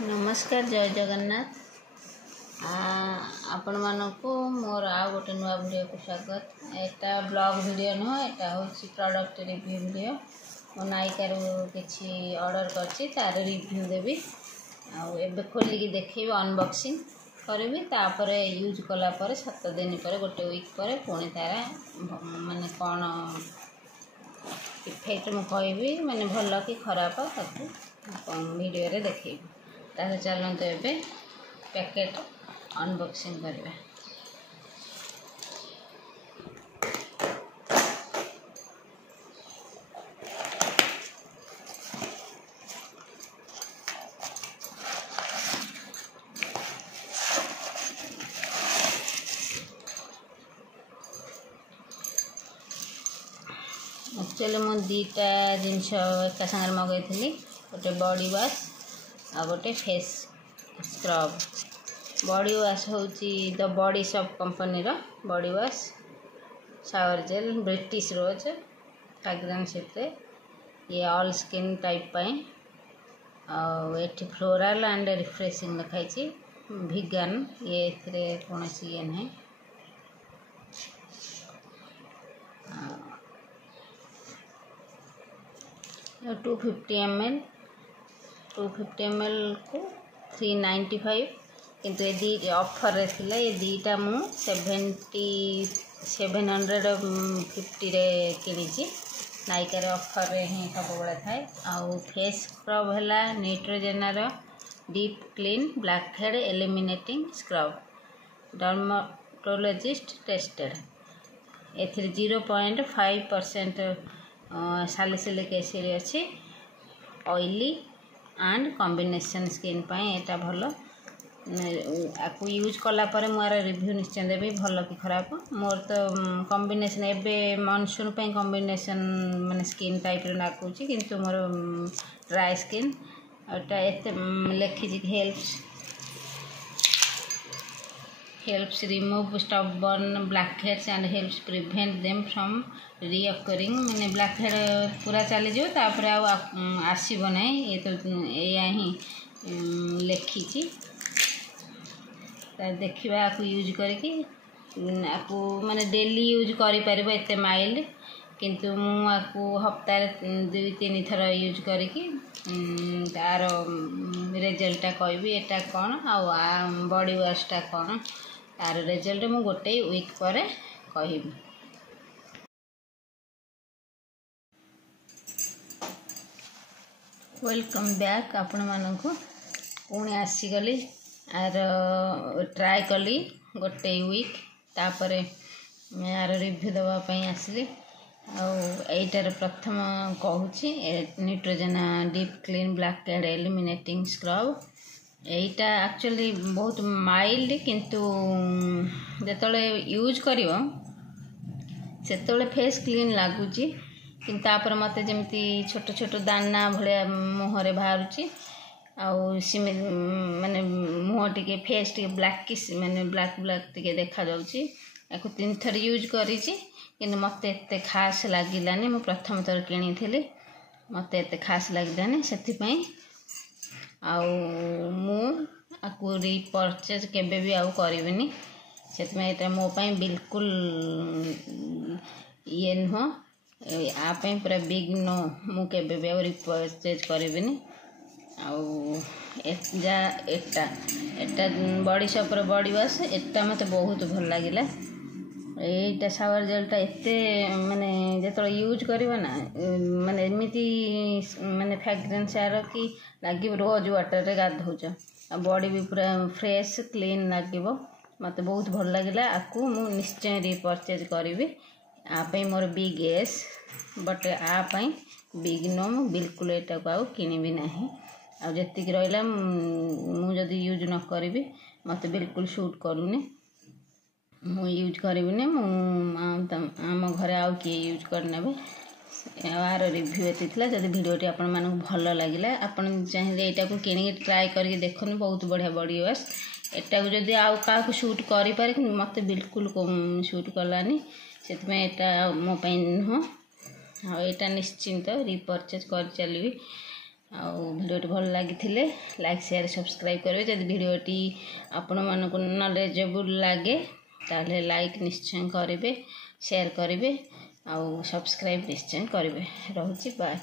नमस्कार जय जगन्नाथ। आपण मानकु मोर आ गोटे नुआ वीडियो को स्वागत। एटा ब्लॉग वीडियो नुह, एटा होची प्रोडक्ट रिव्यू वीडियो। मो नायिकार किछि ऑर्डर करछि तार रिव्यू देबी आ एबे खोली की देखैबी, अनबॉक्सिंग करबी। तापर यूज कला पर 7 दिन पर गोटे वीक पर पुणी तार माने कोन इफेक्ट मु कहबी, माने भल कि खराब ताकू वीडियो रे देखैबी। ताले चलते एबे पैकेट अनबॉक्सिंग करबे। एक्चुअली मु दीटा जिनस एक संगे मगैली, गोटे बॉडी वॉश आ गोटे फेस स्क्रब। बॉडी वॉश होची द बॉडी शॉप कंपनी रो body wash shower gel, British rose fragrance. ये ऑल स्किन टाइप पाई एठी फ्लोरल एंड रिफ्रेशिंग लिखाई, वीगन। ये एथरे कोनसी ये नहीं। 250 ml को 395, किंतु ये ऑफर रे थिला। ये दीटा मु 750 रे किनिची। नायिकार ऑफर रे ही सब बळे थाए। आउ फेस स्क्रब हैला न्यूट्रोजेना रो deep clean blackhead eliminating scrub, dermatologist tested. एथिर 0.5% सैलिसिलिक एसिड अच्छी। ऑयली एंड कॉम्बिनेशन स्किन पाई एटा भलो। आपको यूज कला पर मोर रिव्यू निश्चय देवी, भल कि खराब। मोर तो कॉम्बिनेशन एबे मानसून पे कॉम्बिनेशन माने स्किन टाइप रे नाकुची, किंतु मोर ड्राई स्किन। एटा एते लिखि helps remove stubborn blackheads and helps prevent them from reoccurring। मैंने ब्लैकहेड पूरा चली जाओ तापर आसब ना। ये तो या ही लिखी देखा आपको यूज करके आपको माने डेली यूज कर एते माइल्ड, किंतु मुझे हफ्तार 2-3 थर यूज करके तार रिजल्टा कहबी एटा कौन आ बॉडी वॉशटा कौन, तार रिजल्ट मु गोटे वीक पर कहबी। Welcome back. आपण मानक पुणी आसीगली आर ट्राए कली गोटे वीक, तापर यार रिव्यू देवाई आसली। आईटार प्रथम कहूँ Neutrogena deep clean blackhead eliminating scrub. एटा एक्चुअली बहुत माइल्ड, किंतु जेतले यूज करियो सेतले फेस क्लीन लागुची, किंतु तापर मते जेमती छोट छोट दाना भलिया मुहरे बाहरुची। माने मुह टिके फेस टिके ब्लैकिश माने ब्लैक टिके देखा जाउची। याको 3 थर यूज करिची, किंतु मते एते खास लागिलानी। मु प्रथम थर किनी थिली, मते एते खास लागिलानी। सेति पई मु आकु रिपर्चेज केबे भी आउ करिबिनी। सेति में एटा मो पई बिल्कुल ये नुह। आ पई पूरा बिग नो, मु केबे भी आउ रिपर्चेज करिबिनी। एटा बॉडी शॉप रो बॉडी वॉश, एटा मते बहुत भल लागिला। एटा शावर जेलटा एते माने जेतो यूज करिवो ना, माने एमिति माने फ्रेग्रेंस आर कि लागिव रोज वाटर रे गाधौच। बॉडी भी पूरा फ्रेश क्लीन लागिवो। मते बहुत भल लागिला। आकु मु निश्चय रिपर्चेज करिवि। आ पई मोर बिग एस, बट आ पई बिग नो। मु बिल्कुल एटा को आउ किनिबि नाही। आ जति कि रहला मु जदी यूज न करिवि मते बिल्कुल शूट करूनी, मु यूज करिबिनी। आम घरे आउ किए यूज करनेबे। यार रिव्यू एति थिला। जदि वीडियोटी आपण मानक भल लागिला, आपण चाहिए एटा को किनि ट्राई करके देखोनी, बहुत बढ़िया बॉडी वॉश। एटा को जदि आउ का को शूट करि पारे, कि मते बिल्कुल शूट करलानी। सेति में एटा मो पई नुह। एटा निश्चिंत रिपर्चेज कर चलिबी। भिडियोटी भल लगी लाइक शेयर सब्सक्राइब करेंगे। जब भिडियोटी आपण मानक नॉलेजेबल लगे ताले लाइक निश्चय करेंगे, शेयर करेंगे, सब्सक्राइब निश्चय करेंगे। रहुची बाय।